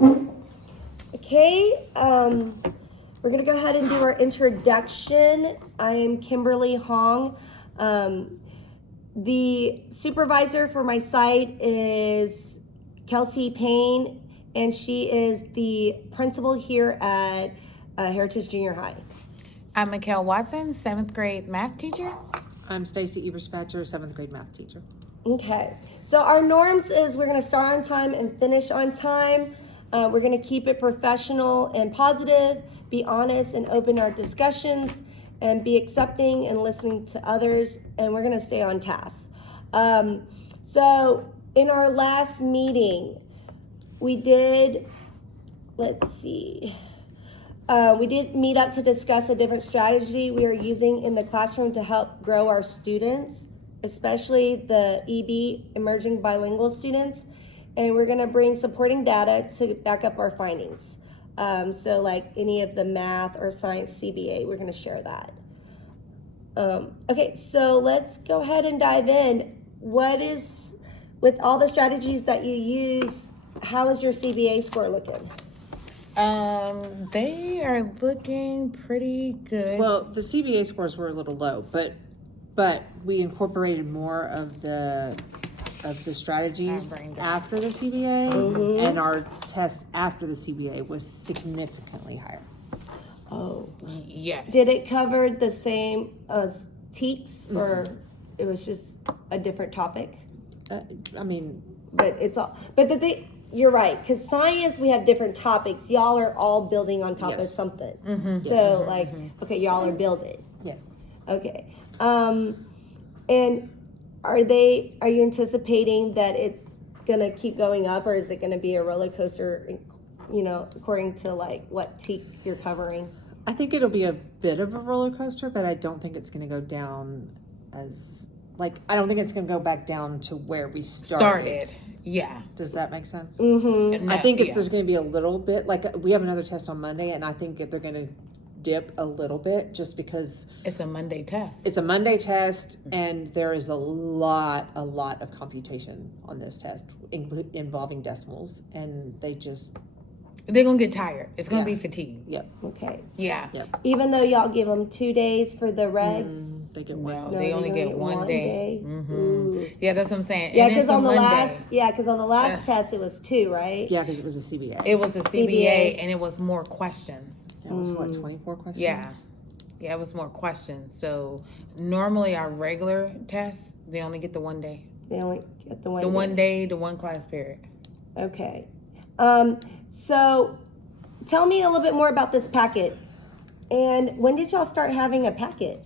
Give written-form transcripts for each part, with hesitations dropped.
Okay, we're gonna go ahead and do our introduction. I am Kimberly Hong. The supervisor for my site is Kelsey Payne, and she is the principal here at Heritage Junior High. I'm Mikkel Watson, 7th grade math teacher. I'm Stacy Eberspacher, 7th grade math teacher. Okay, so our norms is we're gonna start on time and finish on time. We're gonna keep it professional and positive, be honest and open our discussions, and be accepting and listening to others, and we're gonna stay on task. So in our last meeting, we did, we did meet up to discuss a different strategy we are using in the classroom to help grow our students, especially the EB, emerging bilingual students. And we're gonna bring supporting data to back up our findings. So like any of the math or science CBA, we're gonna share that. Okay, so let's go ahead and dive in. With all the strategies that you use, how is your CBA score looking? They are looking pretty good. Well, the CBA scores were a little low, but we incorporated more of the strategies after the CBA, and our test after the CBA was significantly higher. Oh, yes. did it cover the same as TEKS, or it was just a different topic? I mean, But it's all. But the thing, you're right, because science we have different topics. Y'all are all building on top of Yes. something. Mm-hmm. So okay, y'all are building. yes. Okay. And are you anticipating that it's gonna keep going up, or is it gonna be a roller coaster, according to like what TEK you're covering? I think it'll be a bit of a roller coaster, but I don't think it's going to go down I don't think it's going to go back down to where we started. Yeah. Does that make sense? Mm-hmm. No, I think yeah. there's going to be a little bit, we have another test on Monday, and I think if they're going to dip a little bit just because It's a Monday test. it's a Monday test and there is a lot of computation on this test involving decimals, and They're gonna get tired. It's gonna Yeah. be fatigue. yep. Okay. Yeah. Even though y'all give them 2 days for the regs. They get No, one. they only gonna get one day. Mm-hmm. Ooh. Yeah, that's what I'm saying. Yeah, And it's because on the Monday. last test it was 2, right? Yeah, because it was a CBA. It was the CBA, CBA. and it was more questions. It was 24 questions? Yeah. Yeah, it was more questions. So normally our regular tests, they only get the 1 day. They only get the 1 The day. 1 day, the 1 class period. Okay. So tell me a little bit more about this packet. And when did y'all start having a packet?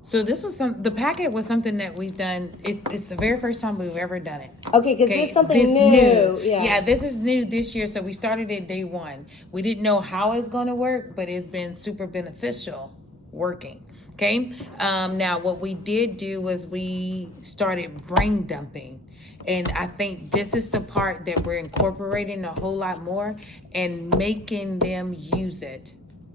So the packet was something that we've done. It's the very first time we've ever done it. Okay, because this is something new. Yeah, this is new this year. So we started it day 1. We didn't know how it's going to work, but it's been super beneficial working. Okay. Now what we did do was we started brain dumping. And I think this is the part that we're incorporating a whole lot more and making them use it.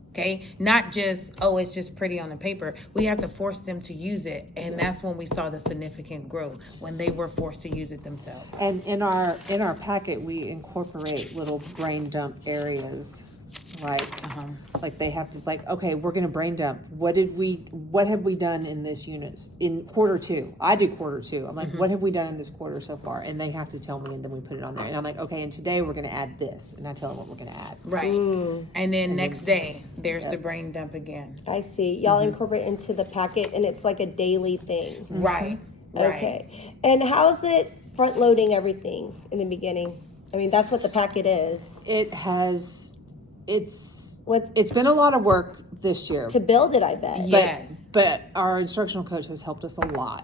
Okay, not just, it's just pretty on the paper. We have to force them to use it. And that's when we saw the significant growth, when they were forced to use it themselves. And in our packet, we incorporate little brain dump areas, like they have to okay, we're gonna brain dump. What have we done in this unit in quarter 2? I do quarter 2. I'm like, what have we done in this quarter so far? And they have to tell me, and then we put it on there. And I'm like, okay, and today we're gonna add this, and I tell them what we're gonna add. Right. And then next day, there's the brain dump again. I see. Y'all incorporate into the packet, and it's like a daily thing. Right. Okay. And how's it front loading everything in the beginning? I mean, that's what the packet is. It's been a lot of work this year. To build it, I bet. Yes. But our instructional coach has helped us a lot.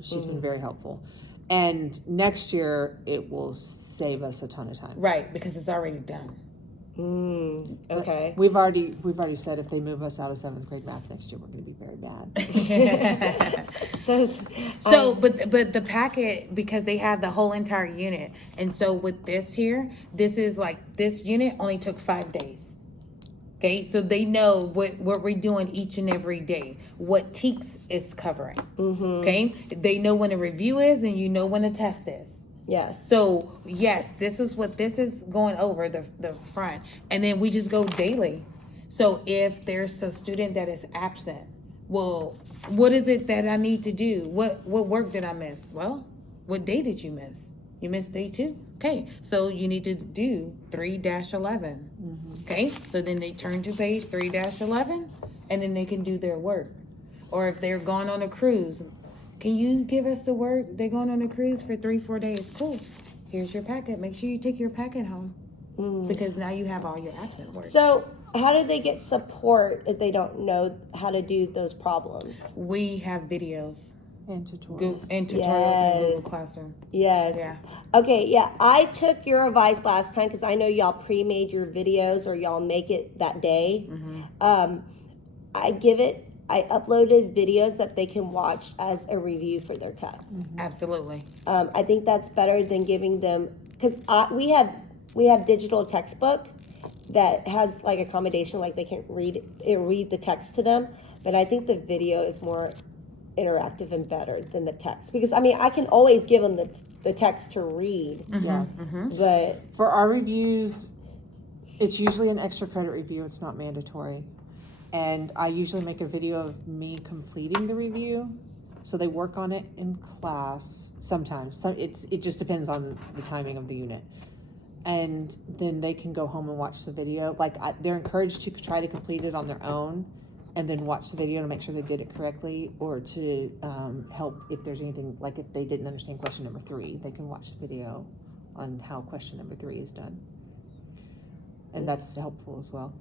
She's been very helpful. And next year, it will save us a ton of time. Right, because it's already done. Okay. We've already said if they move us out of 7th grade math next year, we're going to be very bad. But the packet, because they have the whole entire unit, and so with this here, this unit only took 5 days. Okay, so they know what we're doing each and every day, what TEKS is covering. Okay, they know when a review is, and you know when a test is. Yes. So yes, this is what this is going over the front, and then we just go daily. So if there's a student that is absent, well, what is it that I need to do? What work did I miss? Well, what day did you miss? You missed day 2. Okay, so you need to do 3-11. Okay, so then they turn to page 3-11, and then they can do their work. Or if they're going on a cruise, can you give us the work? They're going on a cruise for 3-4 days. Cool. Here's your packet. Make sure you take your packet home because now you have all your absent work. So, how do they get support if they don't know how to do those problems? We have videos And tutorials. and tutorials in Google Yes. Classroom. Yes. Yeah. Okay, yeah. I took your advice last time because I know y'all pre-made your videos or y'all make it that day. I uploaded videos that they can watch as a review for their tests. Absolutely. I think that's better than giving them, because we have digital textbook that has like accommodation, like they can read the text to them. But I think the video is more interactive and better than the text, because I mean I can always give them the text to read, Yeah. but For our reviews, it's usually an extra credit review. It's not mandatory. And I usually make a video of me completing the review. So they work on it in class sometimes. So it just depends on the timing of the unit. And then they can go home and watch the video. They're encouraged to try to complete it on their own and then watch the video to make sure they did it correctly, or to help if there's anything, like if they didn't understand question number 3, they can watch the video on how question number 3 is done. And that's helpful as well.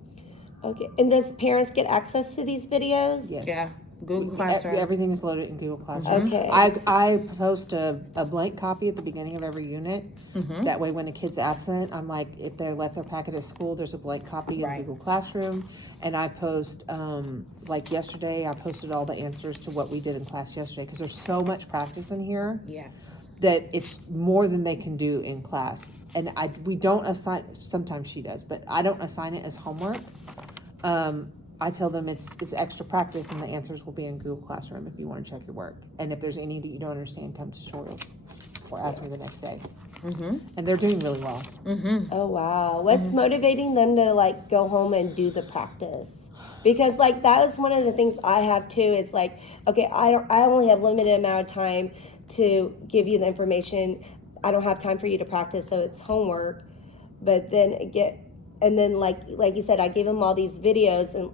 okay. And does parents get access to these videos? Yes. Yeah. Google Classroom. Everything is loaded in Google Classroom. Okay. I post a blank copy at the beginning of every unit. Mm-hmm. That way when a kid's absent, I'm like, if they left their packet at school, there's a blank copy in Right. Google Classroom. And I post, like yesterday, I posted all the answers to what we did in class yesterday, because there's so much practice in here Yes. that it's more than they can do in class. And we don't assign, sometimes she does, but I don't assign it as homework. I tell them it's extra practice, and the answers will be in Google Classroom if you want to check your work. And if there's any that you don't understand, come to tutorials or ask me the next day. And they're doing really well. Oh wow. What's motivating them to like go home and do the practice? Because like that is one of the things I have too. It's like, okay, I only have limited amount of time to give you the information. I don't have time for you to practice, so it's homework. But then like you said, I gave them all these videos, and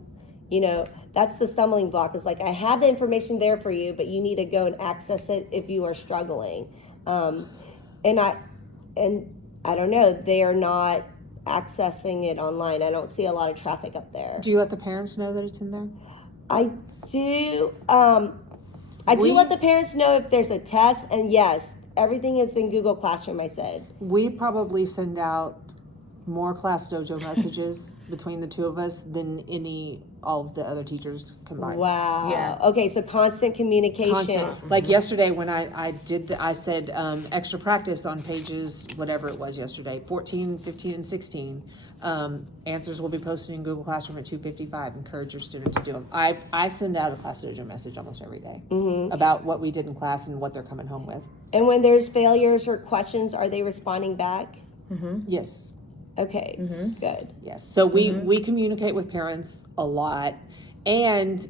that's the stumbling block. Is like I have the information there for you, but you need to go and access it if you are struggling. And I don't know, they are not accessing it online. I don't see a lot of traffic up there. Do you let the parents know that it's in there? I do. I do let the parents know if there's a test, and yes, everything is in Google Classroom. I said. We probably send out more Class Dojo messages between the two of us than all of the other teachers combined. Wow. Yeah. Okay, so constant communication. Constant. Like yesterday when I said extra practice on pages, whatever it was yesterday, 14, 15, and 16. Answers will be posted in Google Classroom at 2:55. Encourage your student to do them. I send out a Class Dojo message almost every day about what we did in class and what they're coming home with. And when there's failures or questions, are they responding back? Yes. Okay, good. Yes. So we communicate with parents a lot. And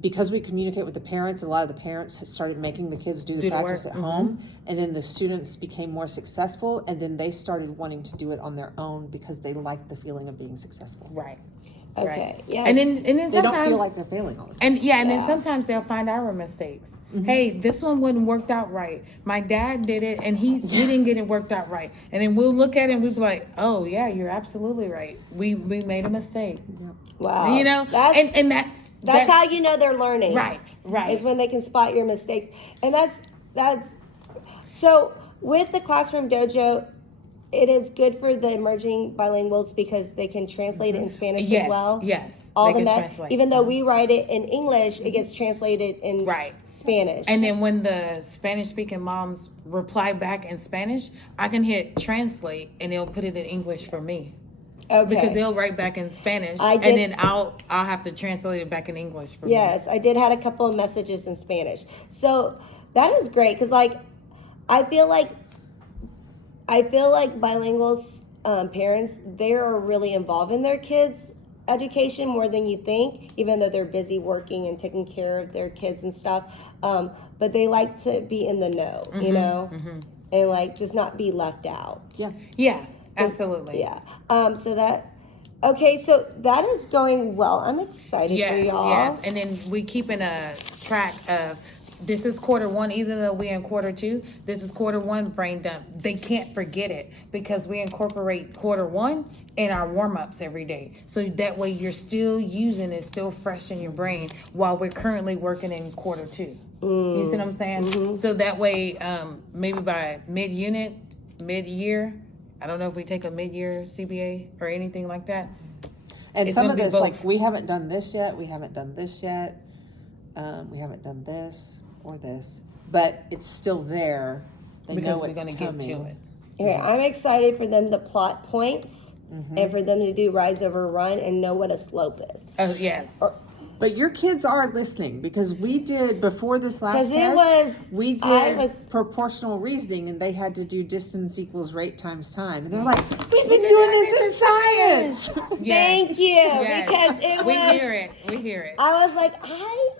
because we communicate with the parents, a lot of the parents have started making the kids do the practice work. at home. And then the students became more successful. And then they started wanting to do it on their own because they liked the feeling of being successful. Right. Okay, Right. yes. And then They sometimes don't feel like they're failing all the time. And then Yeah. sometimes they'll find our mistakes. Hey, this one wouldn't worked out right. My dad did it, and he didn't get it worked out right. And then we'll look at it and we'll be like, "Oh yeah, you're absolutely right. We made a mistake." Wow. That's That's how you know they're learning. Right. Is when they can spot your mistakes. And that's so with the Classroom Dojo, it is good for the emerging bilinguals because they can translate it in Spanish Yes, as well. yes, All they the can met, translate. even though we write it in English, it gets translated in Right. Spanish. And then when the Spanish speaking moms reply back in Spanish, I can hit translate and they'll put it in English for me. okay. Because they'll write back in Spanish I and did- then I'll have to translate it back in English for me. Yes, I did had a couple of messages in Spanish. So that is great because like I feel like I feel like bilingual parents, they are really involved in their kids' education more than you think, even though they're busy working and taking care of their kids and stuff. But they like to be in the know, you know, and like just not be left out. Yeah, absolutely. Yeah. Okay, so that is going well. I'm excited for Yes, y'all. yes. And then we keeping a track of, this is quarter one, even though we're in quarter two, this is quarter one brain dump. They can't forget it because we incorporate quarter one in our warm-ups every day. So that way you're still using it, still fresh in your brain while we're currently working in quarter two. You see what I'm saying? So that way, maybe by mid-unit, mid-year, I don't know if we take a mid-year CBA or anything like that. And It's some gonna of be this, both. like, we haven't done this yet, we haven't done this yet, we haven't done this or this, but it's still there. They Because know we're it's gonna coming. get to it. Okay, I'm excited for them to plot points and for them to do rise over run and know what a slope is. Oh, yes. But your kids are listening, because we did, before this last Because test, it was, we I did was- proportional reasoning, and they had to do distance equals rate times time. And they're like, we've We been did doing that this in science. Yes. Thank you, Yes. because it We was. hear it. We hear it. I was like,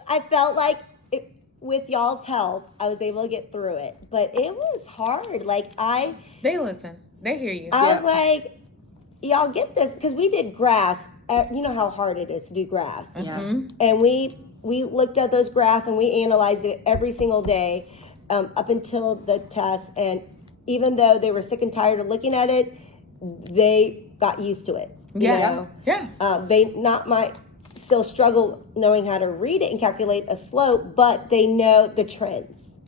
I felt like it, with y'all's help, I was able to get through it, but it was hard. Like They listen. They hear you. I Yeah. was like, y'all get this because we did graphs. You know how hard it is to do graphs, Yeah. and we looked at those graphs and we analyzed it every single day up until the test. And even though they were sick and tired of looking at it, they got used to it. You Yeah. know? Yeah. They might still struggle knowing how to read it and calculate a slope, but they know the trends.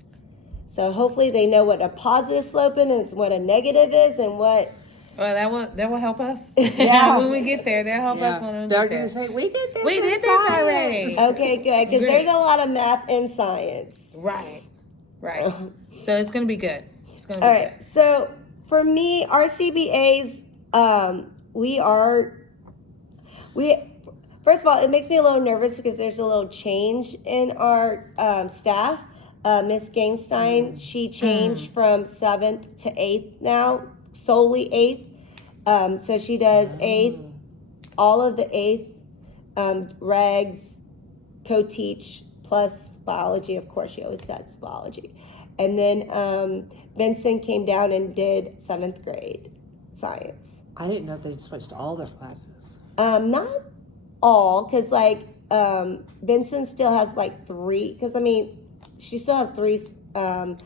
So hopefully they know what a positive slope is and what a negative is and what. Well, that will help us. Yeah. When we get there, that'll help us when we They're get there. gonna say, we did this. We in did this science." already. Okay, good, because Great. there's a lot of math and science. Right. Right. So it's gonna be good. It's gonna be All right. So for me, our CBAs, first of all, it makes me a little nervous because there's a little change in our staff. Miss Gainstein, she changed from 7th to 8th now, solely 8th. So she does 8th, all of the 8th regs, co-teach, plus biology. Of course, she always does biology. And then Vincent came down and did 7th grade science. I didn't know they'd switched all their classes. Not all, because like Vincent still has like 3, because I mean, she still has 3 Eighth.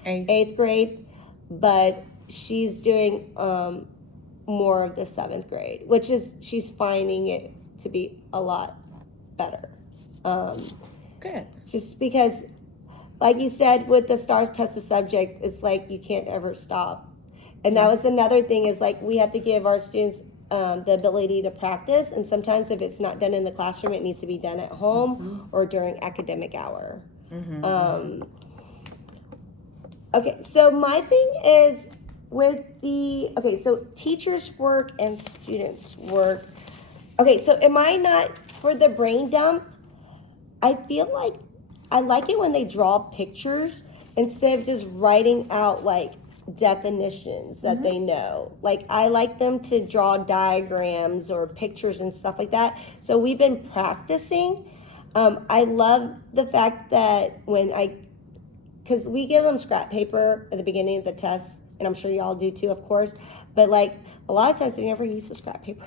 8th grade, but she's doing more of the 7th grade, which is, she's finding it to be a lot better. good. Just because, like you said, with the STARS test of subject, it's like you can't ever stop. And that was another thing, is like we have to give our students the ability to practice, and sometimes if it's not done in the classroom, it needs to be done at home or during academic hour. Okay, so my thing is with so teachers work and students work. Okay, so am I not, for the brain dump, I feel like I like it when they draw pictures instead of just writing out like definitions that they know. Like I like them to draw diagrams or pictures and stuff like that. So we've been practicing. I love the fact that because we give them scrap paper at the beginning of the test, and I'm sure y'all do too, of course, but like a lot of times they never use the scrap paper,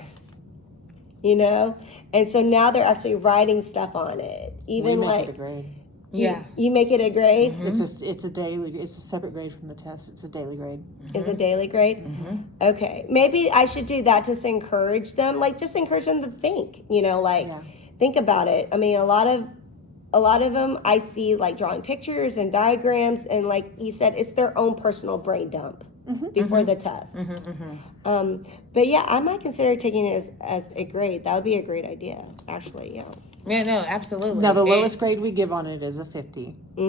you know? And so now they're actually writing stuff on it. Even we make like, it a grade. Yeah. you make it a grade? It's a separate grade from the test. It's a daily grade. Is a daily grade? Okay. Maybe I should do that just to encourage them, like just encourage them to think, you know, like Yeah. think about it. I mean, a lot of them I see like drawing pictures and diagrams, and like you said, it's their own personal brain dump before the test. But yeah, I might consider taking it as a grade. That would be a great idea, actually. Yeah. Yeah, no, absolutely. Now, the It- lowest grade we give on it is a 50. So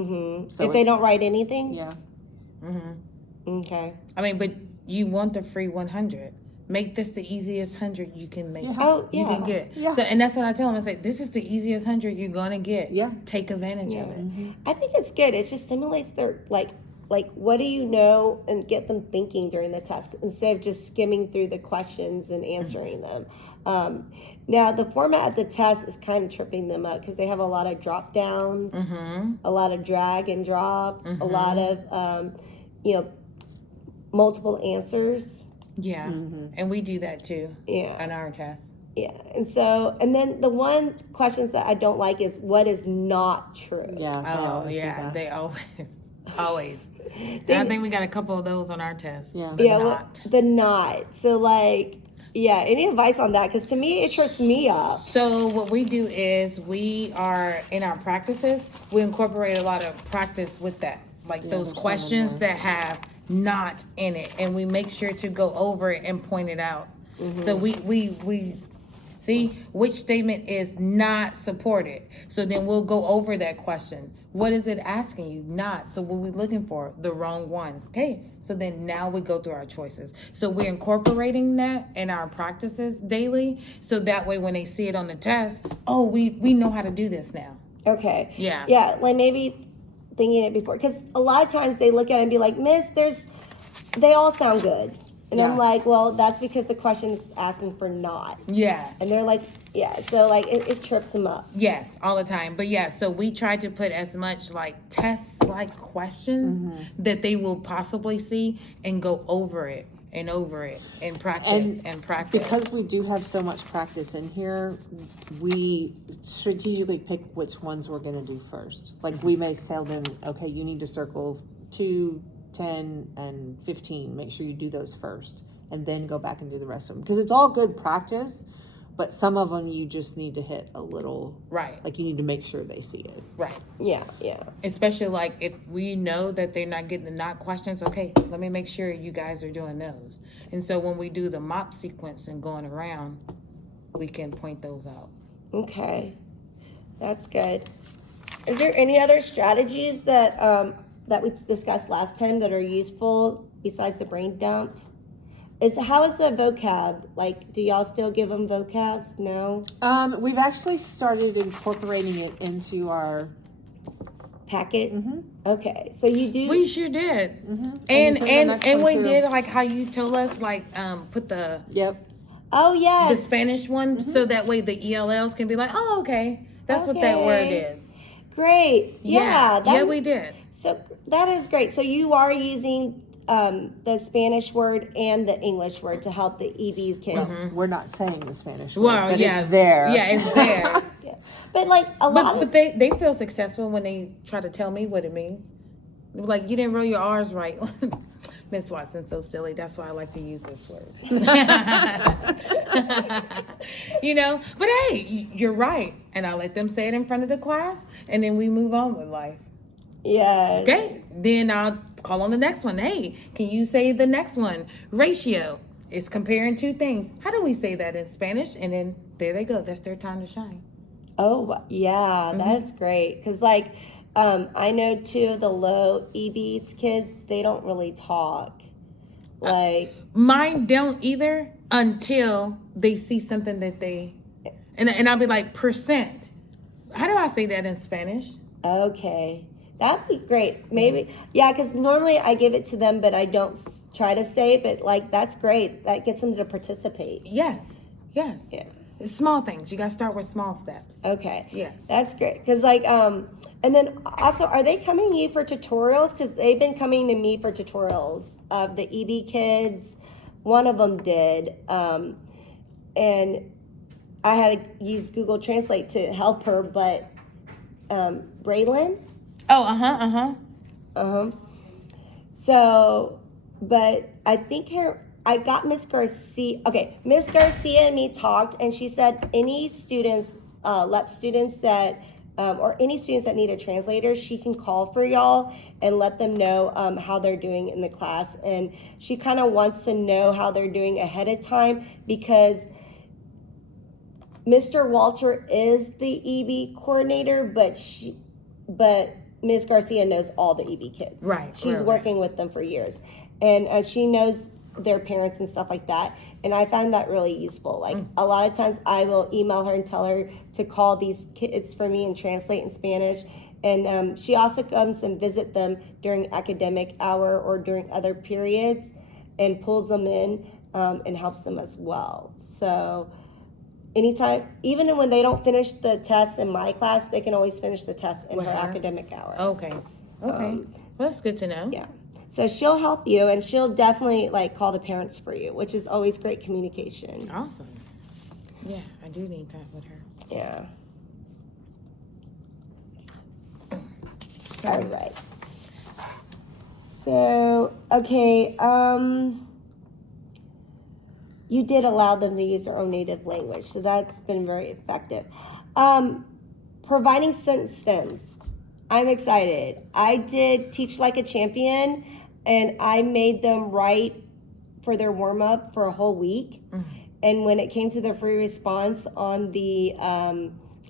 If they it's- don't write anything. Yeah. Okay. I mean, but you want the free 100. Make this the easiest 100 you can make. Yeah. Oh You yeah. can get. Yeah. So, and that's what I tell them. I say, this is the easiest 100 you're gonna get. Yeah. Take advantage of it. I think it's good. It just stimulates their like like, what do you know, and get them thinking during the test instead of just skimming through the questions and answering them. Now, the format of the test is kind of tripping them up because they have a lot of drop downs, a lot of drag and drop, a lot of, multiple answers. Yeah. And we do that too. Yeah. On our test. Yeah. And then the one questions that I don't like is what is not true. Yeah, they always do that. They always. And I think we got a couple of those on our test. Yeah. The not. The not. So like, yeah, any advice on that? Because to me, it trips me up. So what we do is we are in our practices, we incorporate a lot of practice with that. Like those there's questions some that have not in it, and we make sure to go over it and point it out. So we see which statement is not supported. So then we'll go over that question. What is it asking you? Not. So what are we looking for? The wrong ones. Okay. So then now we go through our choices. So we're incorporating that in our practices daily. So that way when they see it on the test, oh, we know how to do this now. Okay. Yeah. Yeah, like maybe thinking it before. Because a lot of times they look at it and be like, Miss, they all sound good. And Yeah. I'm like, well, that's because the question is asking for not. Yeah. And they're like, yeah. So like it trips them up. Yes, all the time. But yeah, so we try to put as much like test-like questions that they will possibly see and go over it and practice and practice. Because we do have so much practice in here, we strategically pick which ones we're gonna do first. Like we may tell them, okay, you need to circle 2, 10, and 15. Make sure you do those first and then go back and do the rest of them. Because it's all good practice, but some of them you just need to hit a little, Right. like you need to make sure they see it. Right. Yeah, yeah. Especially like if we know that they're not getting the not questions, okay, let me make sure you guys are doing those. And so when we do the mop sequence and going around, we can point those out. Okay. That's good. Is there any other strategies that that we discussed last time that are useful besides the brain dump? How is the vocab? Like, do y'all still give them vocabs? No? We've actually started incorporating it into our Packet? Okay. So you do. We sure did. it's in the And next and one we too. did like how you told us, like put the Oh, yes. Spanish one so that way the ELLs can be like, oh, okay. That's what that word Okay. is. Great. Yeah. Yeah, we did. So that is great. So you are using the Spanish word and the English word to help the EB kids. We're not saying the Spanish word, Well, but yeah. it's there. Yeah, it's there. Yeah. But like a lot But they feel successful when they try to tell me what it means. They're like, you didn't roll your R's right. Miss Watson's so silly. That's why I like to use this word. But hey, you're right. And I let them say it in front of the class, and then we move on with life. Yes. Okay, then I'll call on the next one. Hey, can you say the next one? Ratio. It's comparing two things. How do we say that in Spanish? And then there they go. That's their time to shine. Oh, yeah. That's great. Because, like, I know two of the low EB's kids, they don't really talk. Like, Mine don't either until they see something that they, and I'll be like, percent. How do I say that in Spanish? okay. That'd be great. Maybe. Yeah, because normally I give it to them, but I don't try to say it. But, like, that's great. That gets them to participate. Yes. Yeah. It's small things. You got to start with small steps. Okay. Yes. That's great. Because, like, and then also, are they coming to you for tutorials? Because they've been coming to me for tutorials of the EB kids. One of them did. And I had to use Google Translate to help her, but Braylon? Oh, So, but I think I got Miss Garcia. Okay, Miss Garcia and me talked, and she said any students, LEP students that, or any students that need a translator, she can call for y'all and let them know how they're doing in the class. And she kind of wants to know how they're doing ahead of time because Mr. Walter is the EB coordinator, but Ms. Garcia knows all the EB kids. Right, She's right. working with them for years. And she knows their parents and stuff like that. And I find that really useful. Like a lot of times I will email her and tell her to call these kids for me and translate in Spanish. And she also comes and visit them during academic hour or during other periods and pulls them in and helps them as well. So anytime, even when they don't finish the test in my class, they can always finish the test in With her her? academic hour. Okay. Well, that's good to know. Yeah. So she'll help you, and she'll definitely like call the parents for you, which is always great communication. Awesome. Yeah, I do need that with her. Yeah. All right. So, okay, you did allow them to use their own native language, so that's been very effective. Providing sentence stems. I'm excited. I did Teach Like a Champion, and I made them write for their warm up for a whole week. And when it came to the free response on the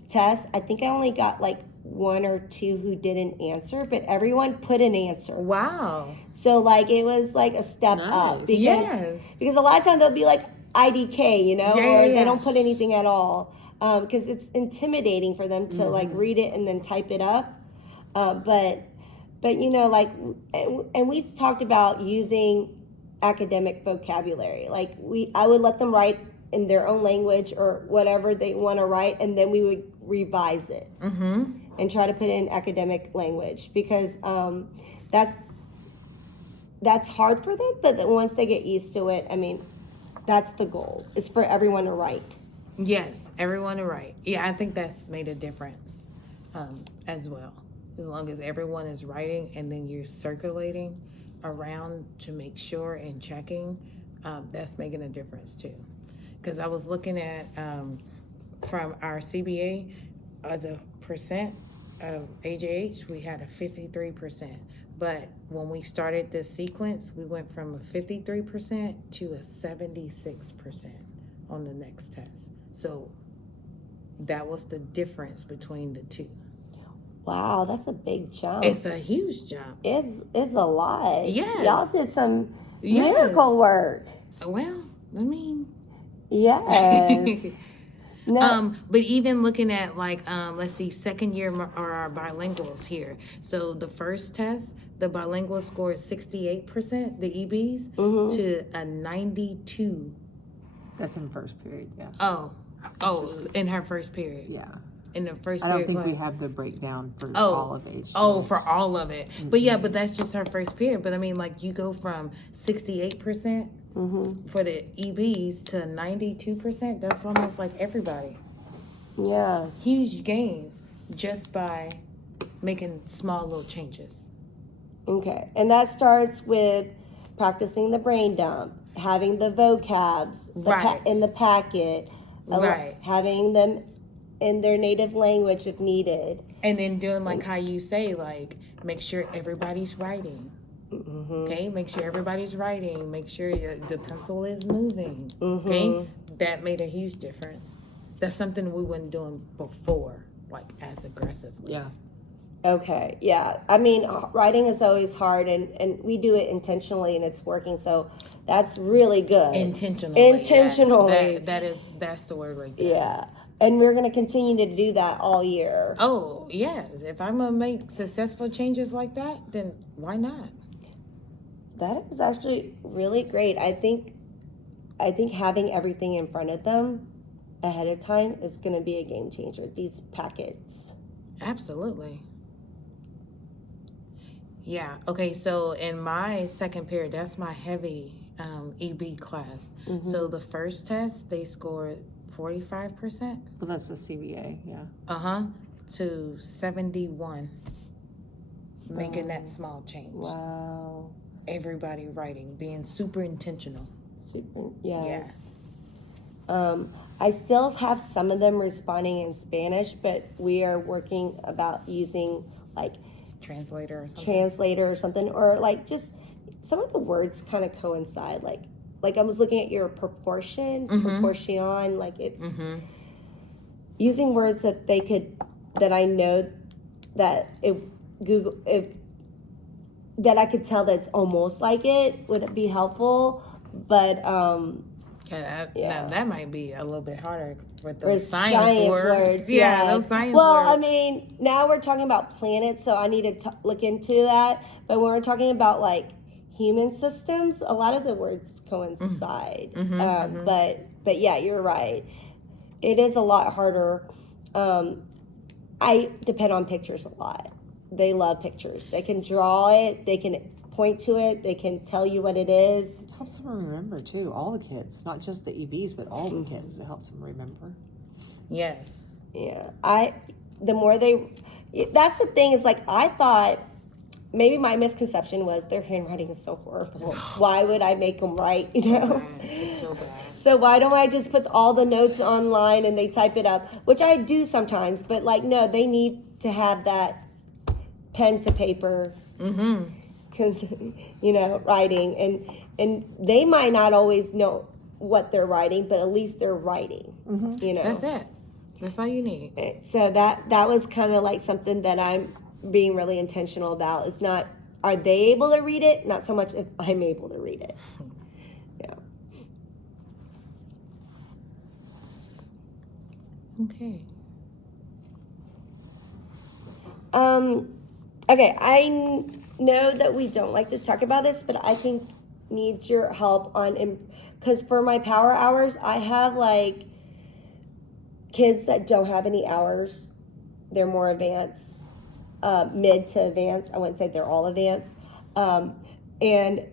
test, I think I only got like 1 or 2 who didn't answer, but everyone put an answer. Wow. So like it was like a step up because Yes. because a lot of times they'll be like IDK, you know, Yeah, or yeah. they don't put anything at all because it's intimidating for them to like read it and then type it up. But you know, like, and we talked about using academic vocabulary. Like I would let them write in their own language or whatever they want to write, and then we would revise it and try to put it in academic language because that's hard for them. But then once they get used to it, I mean, that's the goal. It's for everyone to write. Yes, everyone are right. Yeah, I think that's made a difference as well. As long as everyone is writing and then you're circulating around to make sure and checking, that's making a difference too. Because I was looking at from our CBA, as a percent of AJH, we had a 53%. But when we started this sequence, we went from a 53% to a 76% on the next test. So that was the difference between the two. Wow, that's a big jump. It's a huge jump. It's a lot. Yes. Y'all did some Yes. miracle work. Well, I mean, Yes. No. but even looking at like, let's see, second year or our bilinguals here. So the first test, the bilingual score is 68%, the EBs, to a 92. That's in first period, yeah. Oh, in her first period. Yeah. In the first I don't period think we class. have the breakdown for Oh. all of age. Oh, students. for all of it. But yeah, but that's just her first period. But I mean, like you go from 68% for the EBs to 92%. That's almost like everybody. Yes. Huge gains just by making small little changes. Okay. And that starts with practicing the brain dump, having the vocabs Right. in the packet, Right. having them in their native language if needed. And then doing like how you say, like, make sure everybody's writing. Okay, make sure everybody's writing. Make sure the pencil is moving. Okay, that made a huge difference. That's something we weren't doing before, like as aggressively. Yeah. Okay, yeah. I mean, writing is always hard, and we do it intentionally, and it's working. So that's really good. Intentionally. Intentionally. Yeah. That's the word right there. Yeah, and we're gonna continue to do that all year. Oh yes, if I'm gonna make successful changes like that, then why not? That is actually really great. I think having everything in front of them ahead of time is gonna be a game changer. These packets. Absolutely. Yeah. Okay. So in my second period, that's my heavy EB class. So the first test, they scored 45%. Well, that's the CBA, yeah. To 71. Making that small change. Wow. Everybody writing, being super intentional. Super. Yes. I still have some of them responding in Spanish, but we are working about using like Translator or something. translator or something, or like just some of the words kind of coincide. Like I was looking at your proportion, proportion, like it's using words that I know that that I could tell that's almost like it would be helpful, but Now that might be a little bit harder with For those science words. Yeah, yes. those science well, words. I mean, now we're talking about planets, so I need to look into that. But when we're talking about like human systems, a lot of the words coincide. But yeah, you're right. It is a lot harder. I depend on pictures a lot. They love pictures. They can draw it. They can point to it. They can tell you what it is. It helps them remember too, all the kids, not just the EBs, but all the kids. It helps them remember. Yes. Yeah. The more that's the thing is like, I thought maybe my misconception was their handwriting is so horrible. Why would I make them write, you know? It's so bad. So why don't I just put all the notes online and they type it up, which I do sometimes, but like, no, they need to have that pen to paper, you know, writing, and they might not always know what they're writing, but at least they're writing, you know. That's it. That's all you need. So that was kind of like something that I'm being really intentional about. It's not, are they able to read it? Not so much if I'm able to read it. Yeah. Okay. Okay, I know that we don't like to talk about this, but I think need your help on, because for my power hours, I have like kids that don't have any hours. They're more advanced, mid to advanced. I wouldn't say they're all advanced. And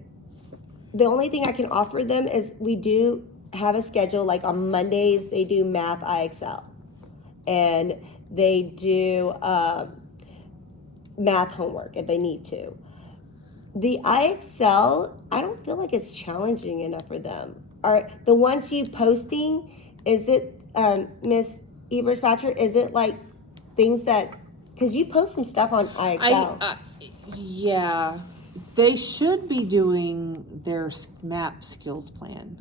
the only thing I can offer them is we do have a schedule. Like on Mondays, they do math IXL. And they do math homework if they need to. The IXL, I don't feel like it's challenging enough for them. Are the ones you posting, is it, Miss Eberspacher, is it like things that, because you post some stuff on IXL. Yeah, they should be doing their MAP skills plan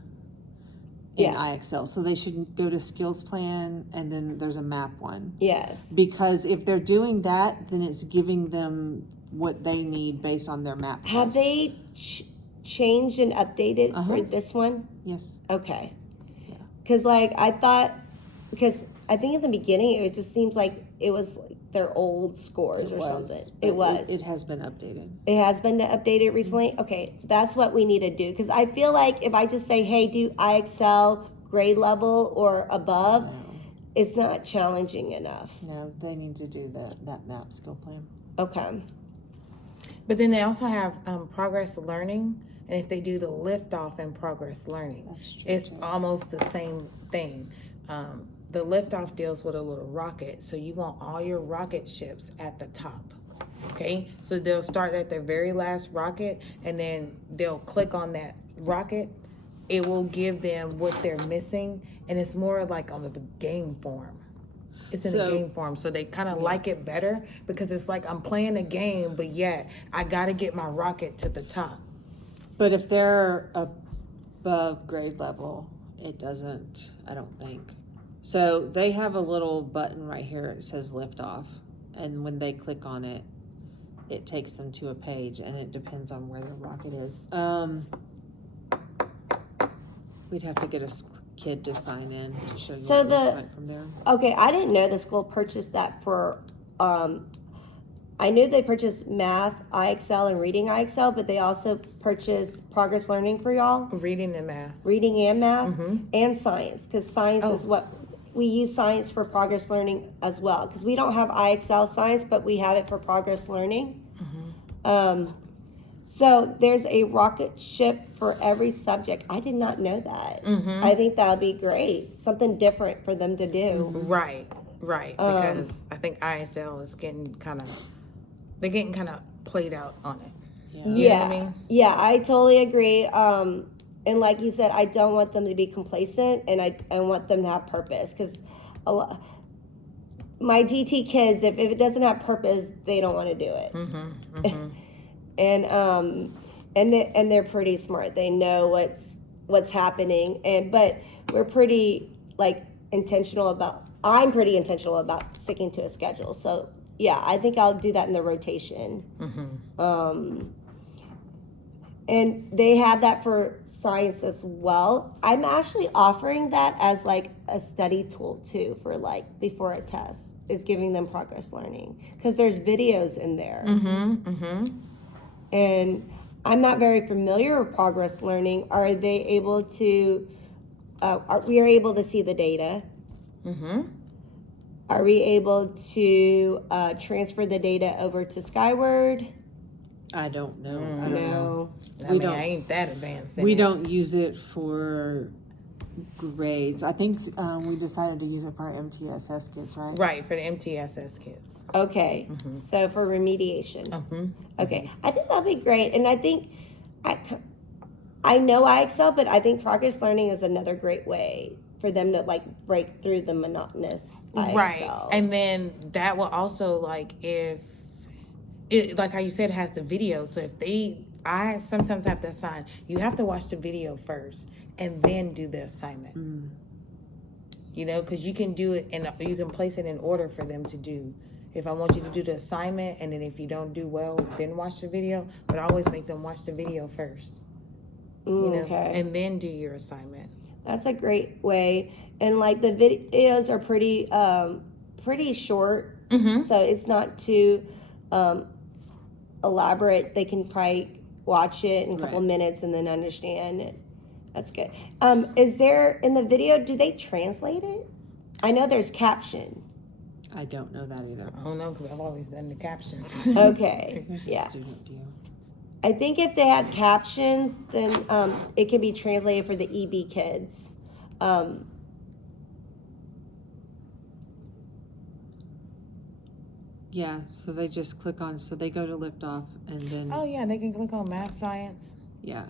in IXL. So they should go to skills plan and then there's a MAP one. Yes. Because if they're doing that, then it's giving them what they need based on their MAP Have test. they changed and updated for this one? Yes. Okay. Yeah. Because like I thought, because I think in the beginning it just seems like it was like their old scores or something. It was. It has been updated. It has been updated recently? Okay, that's what we need to do. Because I feel like if I just say, hey, do IXL grade level or above, it's not challenging enough. No, they need to do that MAP skill plan. Okay. But then they also have progress learning, and if they do the lift off and progress learning, That's true, it's too. almost the same thing. The lift off deals with a little rocket, so you want all your rocket ships at the top. Okay, so they'll start at their very last rocket, and then they'll click on that rocket. It will give them what they're missing, and it's more like on the game form. It's in a game form, so they kind of like it better because it's like I'm playing a game, but yet I got to get my rocket to the top. But if they're above grade level, it doesn't, I don't think. So they have a little button right here. It says lift off. And when they click on it, it takes them to a page, and it depends on where the rocket is. We'd have to get a kid to sign in to show you So what it looks like from there. Okay, I didn't know the school purchased that for, I knew they purchased math, IXL, and reading IXL, but they also purchased progress learning for y'all, Reading and math. reading and math, and science, because science is what, we use science for progress learning as well, because we don't have IXL science, but we have it for progress learning. So there's a rocket ship for every subject. I did not know that. I think that would be great. Something different for them to do. Right. Because I think ISL is getting they're getting kind of played out on it. You know what I mean? Yeah, I totally agree. And like you said, I don't want them to be complacent, and I want them to have purpose. Because my DT kids, if it doesn't have purpose, they don't want to do it. And they're pretty smart. They know what's happening. But we're pretty intentional about. I'm pretty intentional about sticking to a schedule. So yeah, I think I'll do that in the rotation. And they have that for science as well. I'm actually offering that as like a study tool too for like before a test, is giving them progress learning because there's videos in there. And I'm not very familiar with progress learning. Are they able to, we are able to see the data? Are we able to transfer the data over to Skyward? I don't know. I don't know. No. I We mean, don't- I ain't that advanced. in We it. don't use it for grades. I think we decided to use it for our MTSS kids, right? Right, for the MTSS kids. Okay, so for remediation. Okay, I think that'd be great. And I think, I know I excel, but I think progress learning is another great way for them to like break through the monotonous Right. IXL. And then that will also, like, if it, like how you said, it has the video. So if I sometimes have to assign, you have to watch the video first and then do the assignment. You know, because you can do it and you can place it in order for them to do. If I want you to do the assignment, and then if you don't do well, then watch the video. But I always make them watch the video first. You know, Okay. and then do your assignment. That's a great way. And like the videos are pretty short. So it's not too elaborate. They can probably watch it in a couple Right. minutes and then understand it. That's good. Is there, in the video, do they translate it? I know there's caption. I don't know that either. I don't know, because I've always done the captions. Okay. Here's a Yeah. student view. I think if they had captions, then it can be translated for the EB kids. Yeah, so they just click on, so they go to liftoff and then, Oh, yeah, they can click on math science. yeah.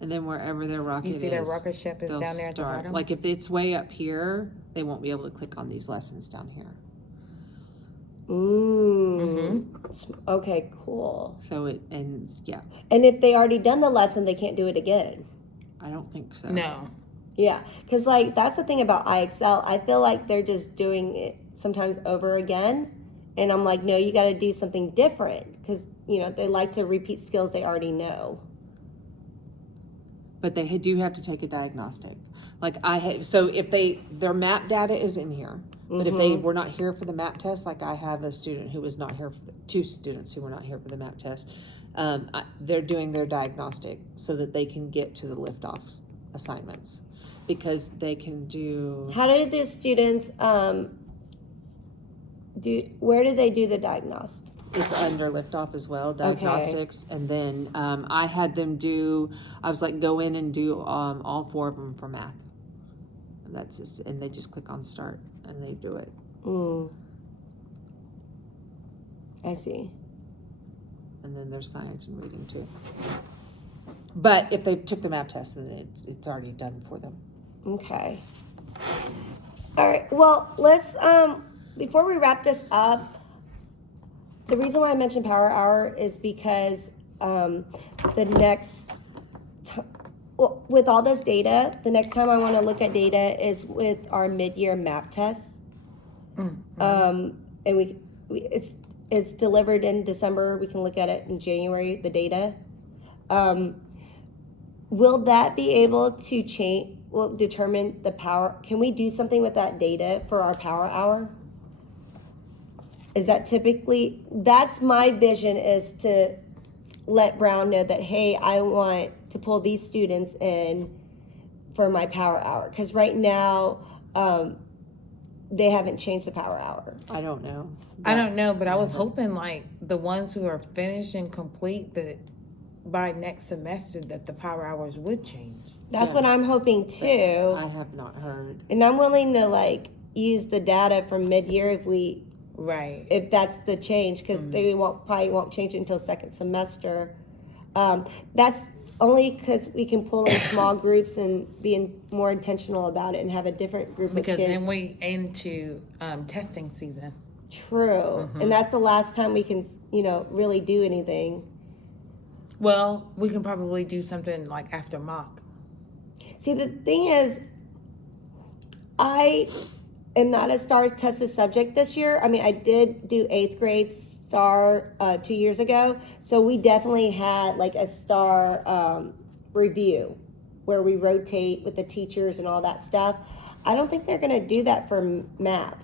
And then wherever their rocket You is. see that rocket ship is they'll down there at the start. bottom? Like if it's way up here, they won't be able to click on these lessons down here. Okay, cool. So it, and yeah, And if they already done the lesson, they can't do it again. I don't think so. No. Yeah, because like that's the thing about IXL. I feel like they're just doing it sometimes over again, and I'm like, no, you got to do something different because you know they like to repeat skills they already know. But they do have to take a diagnostic. Like so if their map data is in here, but if they were not here for the map test, like I have a student who was not here, two students who were not here for the map test, they're doing their diagnostic so that they can get to the liftoff assignments because they can do. How do the students do? Where do they do the diagnostic? It's under liftoff as well, diagnostics, and then I had them do. I was like, go in and do all 4 of them for math. And that's just, and they just click on start and they do it. I see. And then there's science and reading too. But if they took the map test, then it's already done for them. Okay. All right. Well, let's before we wrap this up, the reason why I mentioned Power Hour is because the next with all this data, the next time I want to look at data is with our mid-year map tests. And it's delivered in December. We can look at it in January, the data. Will that be able to change, will determine the power? Can we do something with that data for our Power Hour? Is that typically, that's my vision, is to let Brown know that, hey, I want to pull these students in for my Power Hour. Because right now, they haven't changed the Power Hour. I don't know. I don't know, but I was hoping like the ones who are finished and complete that by next semester that the power hours would change. That's what I'm hoping too. I have not heard. And I'm willing to like use the data from mid-year Right. if that's the change, because they probably won't change it until second semester. That's only because we can pull in small groups and be more intentional about it and have a different group Because of kids. then we into testing season. True. And that's the last time we can, really do anything. Well, we can probably do something like after mock. See, the thing is, I am not a STAR tested subject this year. I mean, I did do 8th grades star 2 years ago. So we definitely had like a star review where we rotate with the teachers and all that stuff. I don't think they're going to do that for MAP.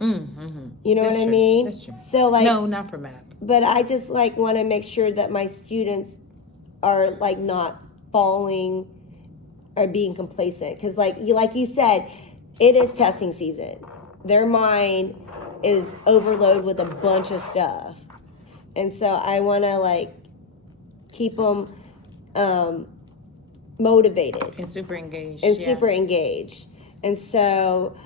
Mm-hmm. You know That's what I true. mean? That's true. So like, No, not for MAP. but I just like want to make sure that my students are like not falling or being complacent, because like you said, it is testing season. Their mind is overloaded with a bunch of stuff, and so I want to like keep them motivated And super engaged. and yeah. super engaged. And so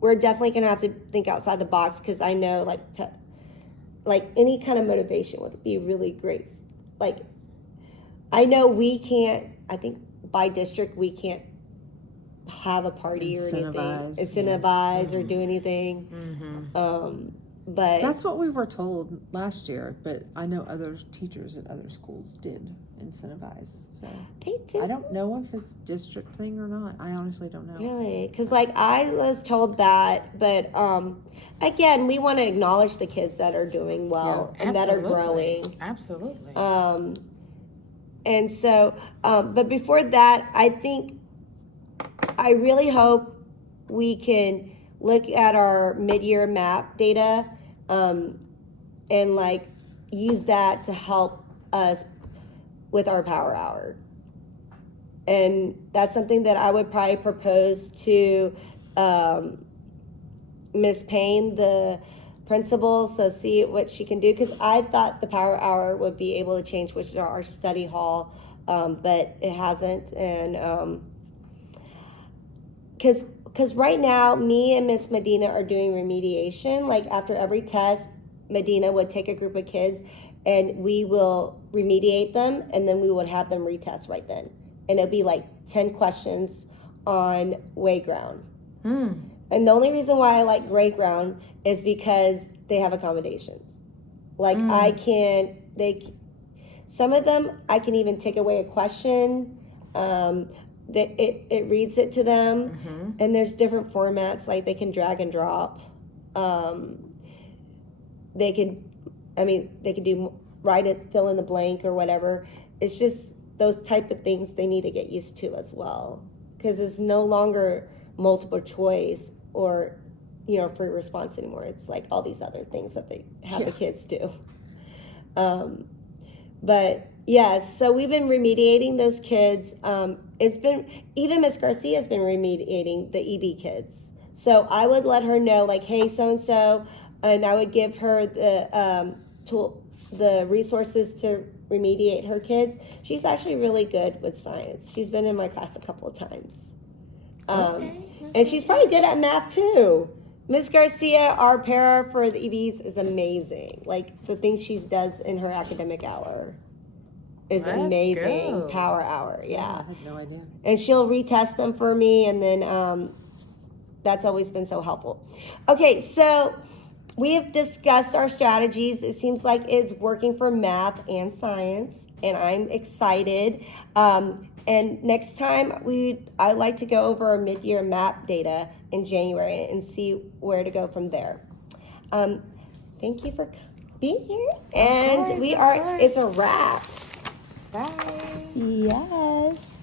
we're definitely gonna have to think outside the box, because I know like any kind of motivation would be really great. Like I know we can't, I think by district we can't have a party or anything, incentivize or do anything. But That's what we were told last year, but I know other teachers at other schools did incentivize, so. they did I don't know if it's district thing or not. I honestly don't know. really, because like I was told that, but again, we want to acknowledge the kids that are doing well and that are Absolutely. growing. Absolutely. And so, but before that, I really hope we can look at our mid-year MAP data and like use that to help us with our power hour. And that's something that I would probably propose to Miss Payne, the principal, so see what she can do, because I thought the power hour would be able to change which are our study hall, but it hasn't. And because right now me and Miss Medina are doing remediation. Like after every test, Medina would take a group of kids and we will remediate them, and then we would have them retest right then, and it'd be like 10 questions on Wayground. And the only reason why I like Wayground is because they have accommodations. Like some of them I can even take away a question. That it reads it to them, and there's different formats, like they can drag and drop. They can do write it, fill in the blank or whatever. It's just those type of things they need to get used to as well, because it's no longer multiple choice or free response anymore. It's like all these other things that they have the kids do. But yes, so we've been remediating those kids. It's been, even Miss Garcia has been remediating the EB kids. So I would let her know, like, hey, so-and-so, and I would give her the the resources to remediate her kids. She's actually really good with science. She's been in my class a couple of times. And she's probably good at math too. Miss Garcia, our para for the EBs, is amazing. Like the things she does in her academic hour is Let's amazing. go. Power hour, yeah. I had no idea. And she'll retest them for me, and then that's always been so helpful. Okay, so we have discussed our strategies. It seems like it's working for math and science, and I'm excited. And next time I'd like to go over our mid-year MAP data in January and see where to go from there. Thank you for being here, and course, we of are. course. It's a wrap. Bye. Yes.